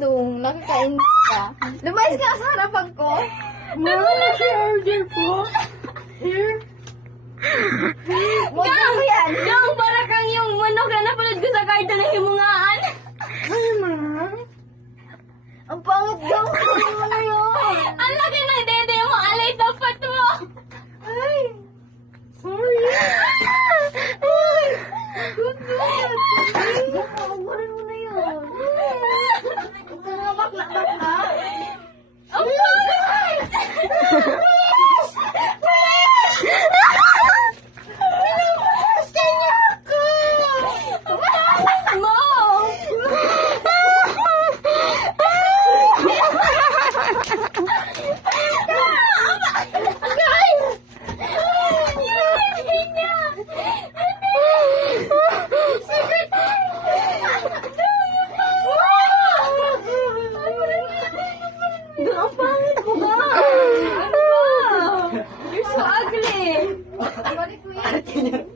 dong. Nakakainis ka. Lumayas ka sa harapan ko. Wala si RJ po. Here. Huwag na ko yan. Yung para kang yung manok na napanood ko sa cartoon na himungaan. Ay, ma. Ang pangit daw. Ano mo na yun? Ang laki ng dede mo, alay dapat mo. Ay. Sorry. Ay. Good God. Huwag mo na yun. Huwag ka nga bakla-bakla. Ang pangit! Mo! Ang pangit mo ba? Ano ba? You're so ugly. Balik mo yan.